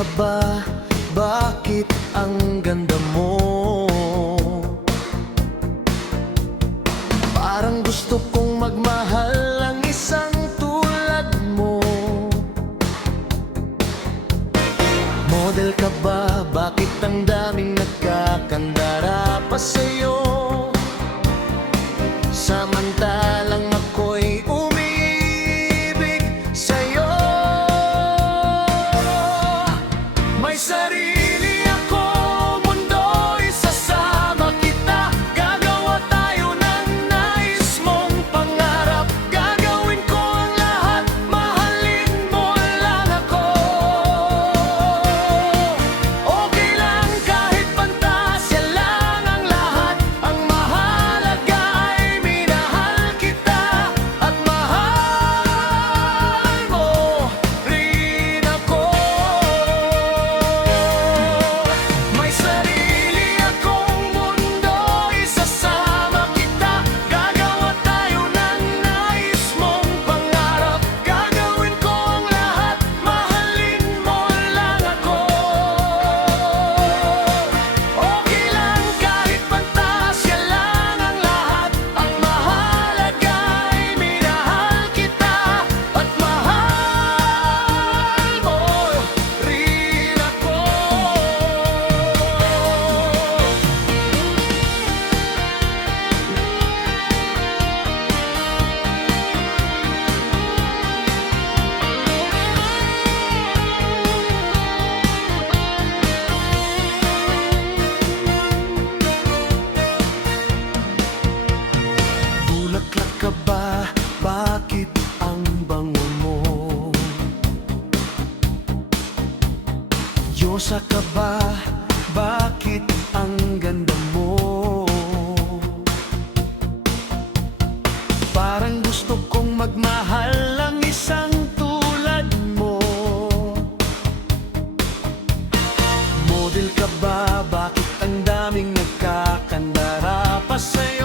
ka ba? Bakit ang ganda mo? Parang gusto kong magmahal ang isang tulad mo. Model ka ba? Bakit ang daming nagkakandara pa sa'yo? Samantalang ako'y umiibig sa'yo. May sarili ako, mundo, isasama kita. Gagawa tayo ng nais mong pangarap. Gagawin ko ang lahat, mahalin mo lang ako. Okay lang kahit pantasya lang ang lahat. Ang mahalaga ay minahal kita at mahal mo rin ako. May sarili akong mundo, isasama kita. Gagawa tayo ng nais mong pangarap. Gagawin ko ang lahat, mahalin mo lang ako. Okay lang kahit pantasya lang ang lahat. Ang mahalaga ay minahal kita at mahal mo rin ako. Bulaklak ka ba? Bakit ang bango mo? Diyosa ka ba? Bakit ang ganda mo? Parang gusto kong magmahal ang isang tulad mo. Model ka ba? Bakit ang daming nagkakandara pa sa'yo?